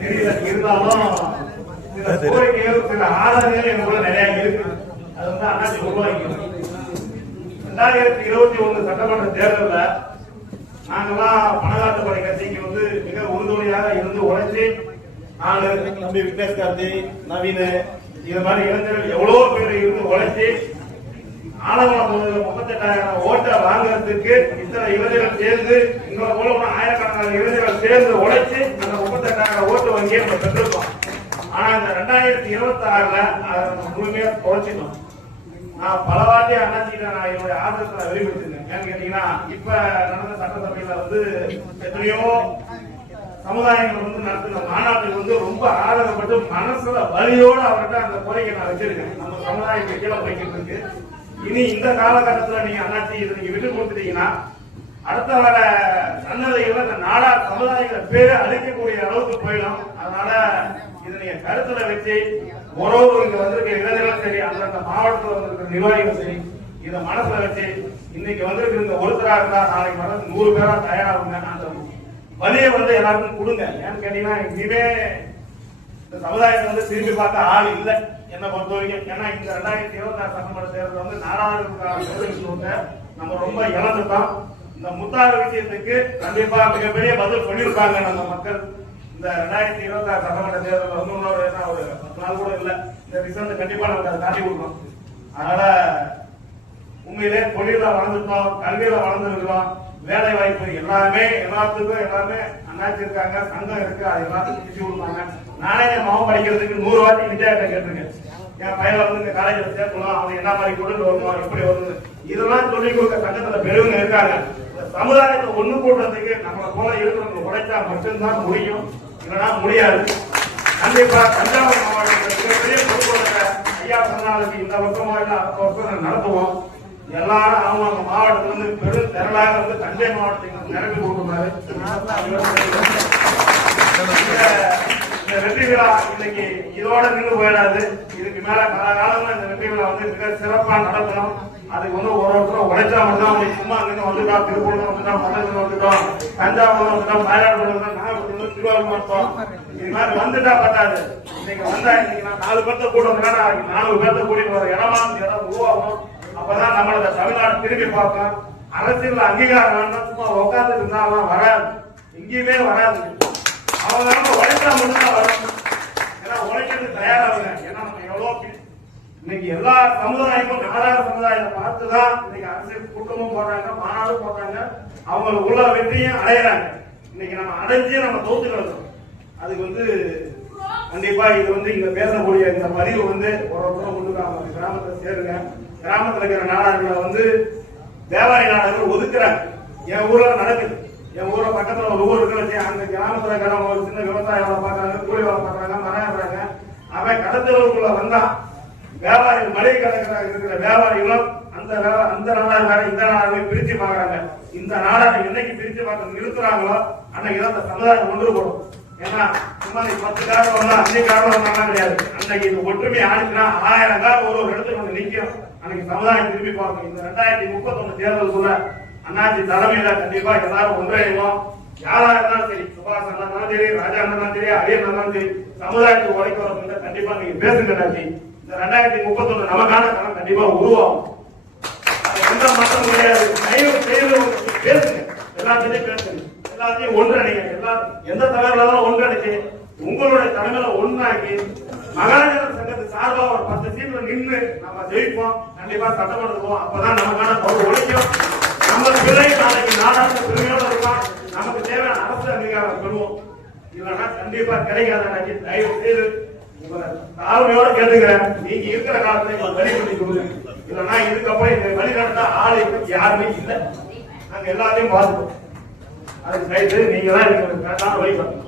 தெரியல, இருந்தாலும் கோரிக்கைகள் சில ஆதாரங்கள் எனக்கு நிறைய இருக்கு. அது வந்து அண்ணாச்சி உருவாக்கி 2021 சட்டமன்ற தேர்தலில் நாங்கெல்லாம் பணக்காட்டுப்படை கட்சிக்கு வந்து மிக உறுதுணையாக இருந்து உழைச்சி நானு தம்பி விக்னேஷ் கார்த்தி நவீன இது மாதிரி இளைஞர்கள் எவ்வளவு பேர் இருந்து உழைச்சி ஆலங்குளம் 38,000 ஓட்டை வாங்குறதுக்கு இத்தனை இளைஞர்கள் சேர்ந்து எங்களை போல ஆயிரக்கணக்கான இளைஞர்கள் சேர்ந்து உழைச்சி அந்த 38,000 ஓட்டு வங்கியை நம்ம பெற்றிருக்கோம். ஆனா இந்த 2026ல அதை நம்ம முழுமையா குறைச்சிட்டோம். நான் பல வாட்டி அண்ணாச்சிட்ட நான் என்னுடைய ஆதரத்தை வெளிப்படுத்திருக்கேன். ஏன்னு கேட்டீங்கன்னா இப்ப நடந்த சட்டசபையில வந்து எத்தனையோ சமுதாயங்கள் வந்து நடத்துற மாநாட்டுக்கு வந்து ரொம்ப ஆதரப்பட்டு மனசுல வலியோடு அவர்கிட்ட அந்த கோரிக்கை நான் வச்சிருக்கேன். நம்ம சமுதாயத்துக்கு கீழே போய்கிட்டு இருக்கு. இனி இந்த காலகட்டத்தில் நீங்க அண்ணாச்சி இதை நீங்க விட்டு கொடுத்துட்டீங்கன்னா அடுத்த வர சன்னதிகள் இந்த நாடா சமுதாயங்களை பேரு அழிக்கக்கூடிய அளவுக்கு போயிடும். அதனால இதை நீங்க கருத்துல வச்சு ஒரு இங்க வந்திருக்க இளைஞர்களும் சரி, அந்த மாவட்டத்தில் வந்திருக்கிற நிர்வாகிகளும் சரி, இதை மனசுல வச்சு இன்னைக்கு வந்திருக்கிற இந்த ஒருத்தரா இருந்தா நாளைக்கு வர 100 பேரா தயாராகுங்க. அந்த வழியை வந்து எல்லாருக்கும் கொடுங்க. ஏன்னு கேட்டீங்கன்னா இனிமே இந்த சமுதாயத்தை வந்து திரும்பி பார்க்க ஆள் இல்லை என்ன பொறுத்த வரைக்கும். ஏன்னா இந்த 2026 சட்டமன்ற தேர்தல் வந்து நாடாளுமன்ற நம்ம ரொம்ப இழந்துட்டோம். இந்த முத்தாறு விஷயத்துக்கு கண்டிப்பா மிகப்பெரிய பதில் சொல்லியிருப்பாங்க நம்ம மக்கள். இந்த 2026 சட்டமன்ற தேர்தல் வந்து இன்னொரு 10 நாள் கூட இல்லை. இந்த ரிசல்ட் கண்டிப்பா நமக்கு அதை காட்டி கொடுக்கணும். அதனால உண்மையிலே தொழில வளர்ந்துட்டோம், கல்வியில வளர்ந்துருக்கிறோம், வேலை வாய்ப்பு எல்லாத்துக்கும் எல்லாமே அண்ணாச்சி இருக்காங்க, சங்கம் இருக்கு, அது எல்லாத்துக்கும் பிடிச்சி கொடுப்பாங்க. நானே என் மகன் படிக்கிறதுக்கு 100 வாட்டி விஜயாட்ட கேட்டிருக்கேன். என் பையன் வந்து இந்த காலேஜ்ல சேர்க்கணும், அவங்க என்ன மாதிரி கொண்டு வரணும், எப்படி வரணும், இதெல்லாம் சொல்லிக் கொடுக்க சங்கத்துல பெரியவங்க இருக்காங்க. சமுதாயத்தை ஒண்ணு கூட்டுறதுக்கு நம்மளை போல இருக்கிறவங்க உழைச்சா மட்டும்தான் முடியும், இல்லைன்னா முடியாது. கண்டிப்பா தஞ்சாவூர் மாவட்டத்தில் மிகப்பெரிய பொறுப்பாளர் ஐயா சொன்னாலுக்கு இந்த வருஷமா இல்ல அடுத்த வருஷம் நடத்துவோம். எல்லாரும் அவங்க மாவட்டத்துல இருந்து பெரும் திரளாக வந்து தஞ்சை மாவட்டத்துக்கு நிரப்பி கொடுக்குறாரு. இந்த வெற்றி விழா இன்னைக்கு இதோட நின்று போயிடாது. இதுக்கு மேல காலகாலமா இந்த வெற்றி விழா வந்து மிக சிறப்பா நடக்கணும். அதுக்கு வந்து ஒருத்தரும் உழைச்சா மட்டும் அவங்க சும்மா அங்கிருந்து வந்துட்டோம், திருப்பூர் வந்துட்டோம், மதுரை வந்துட்டோம், தஞ்சாவூர் வந்துட்டோம், மயிலாடுதுறை வந்துட்டோம், நாகப்பட்டினம், திருவாரூர் வந்துட்டோம். இது மாதிரி வந்துட்டா பத்தாது. இன்னைக்கு வந்தா இன்னைக்கு நான் 4 பேர்த்த கூட வந்தா 4 பேர்த்த கூட்டிட்டு வர இடமா அந்த இடம் உருவாகும். அப்பதான் நம்மளோட தமிழ்நாடு திரும்பி பார்ப்போம். அரசியல் அங்கீகாரம் வேண்டாம், சும்மா உட்கார்ந்து இருந்தாலும் வராது, எங்கேயுமே வராது. அவங்க உழைச்சா மட்டும்தான் வரும். ஏன்னா உழைக்கிறது தயாராகுங்க. ஏன்னா நம்ம எவ்வளவு இன்னைக்கு எல்லா சமுதாயமும் நாடாள சமுதாயத்தை பார்த்துதான் இன்னைக்கு அரசியல் கூட்டமும் போடுறாங்க, மாநாடும் போடுறாங்க, அவங்களுக்கு உள்ள வெற்றியும் அடையிறாங்க. இன்னைக்கு நம்ம அடைஞ்சு நம்ம தோத்து கிடக்கிறோம். அதுக்கு வந்து கண்டிப்பா இது வந்து இங்க பேசக்கூடிய இந்த பதிவு வந்து ஒருத்தரும் கொண்டு கிராமத்தை சேருங்க. கிராமத்தில் இருக்கிற நாடார்களை வந்து வியாபாரி நாடகங்கள் ஒதுக்குறாங்க. என் ஊர்ல நடக்குது. என் ஊர்ல பக்கத்துல ஒரு ஊர் இருக்கிற அங்க கிராமத்துல இருக்கிறவங்க ஒரு சின்ன விவசாய வேலை பார்க்கறாங்க, கூலி வேலை பார்க்கறாங்க, மரம் அவன் கடத்தலுக்குள்ள வந்தான். வியாபாரிகள் மளிகை கடைக்காக இருக்கிற வியாபாரிகளும் அந்த நாடாக இந்த நாடாக பிரிச்சு பாக்குறாங்க. இந்த நாடாக என்னைக்கு பிரிச்சு பார்க்க நிறுத்துறாங்களோ அன்னைக்குதான் அந்த சமுதாயம் ஒன்று போடும். ஏன்னா சும்மா 10 காரம் வரலாம், 5 காரம் வரலாம் கிடையாது. அன்னைக்கு இந்த ஒற்றுமை ஆணுச்சுன்னா 1000 காரம் ஒரு இடத்துக்கு வந்து நிற்கும். அன்னைக்கு சமுதாயம் திரும்பி பார்க்கணும். இந்த 2031 தேர்தலுக்குள்ள அண்ணாச்சி தலைமையில கண்டிப்பா எல்லாரும் ஒன்றிணைவோம். யாரா இருந்தாலும் சரி, சுபாஷ் இருந்தாலும் சரி, ராஜா இருந்தாலும் சரி, அரியன் இருந்தாலும் சரி, சமுதாயத்துக்கு உழைக்க வரவங்க கண்டிப்பா நீங்க பேசுங்க. இந்த 2031 நமக்கான காலம் கண்டிப்பா உருவாகும். எந்த மாற்றம் கிடையாது. பேசுங்க, எல்லாத்தையும் பேசுங்க, எல்லாத்தையும் ஒன்றிணைங்க. எந்த தலைவர்களாலும் ஒன்றிணைச்சு உங்களுடைய தலைமையில ஒன்றாக்கி மகாராஜர் சங்கத்து சார்பா ஒரு 10 சீட்ல நின்று நம்ம ஜெயிப்போம். கண்டிப்பா சட்டமன்றத்துக்கு போவோம். அப்பதான் நமக்கான பொருள் உழைக்கும். நம்ம பிள்ளை நாளைக்கு நாடாளுமன்ற பெருமையோட இருக்கலாம். நமக்கு தேவையான அரசு அங்கீகாரம் பெறுவோம். இல்லைன்னா கண்டிப்பா கிடைக்காத. தயவு செய்து தாழ்மையோட கேட்டுக்கிறேன், நீங்க இருக்கிற காலத்துல வழி பண்ணி கொடுங்க. இல்லைன்னா இதுக்கப்புறம் இந்த வழிநடத்த ஆளை யாருமே இல்லை. நாங்க எல்லாத்தையும் பார்த்துக்கோம். அதுக்கு தயவு நீங்க தான் கரெக்டான வழி பண்ணணும்.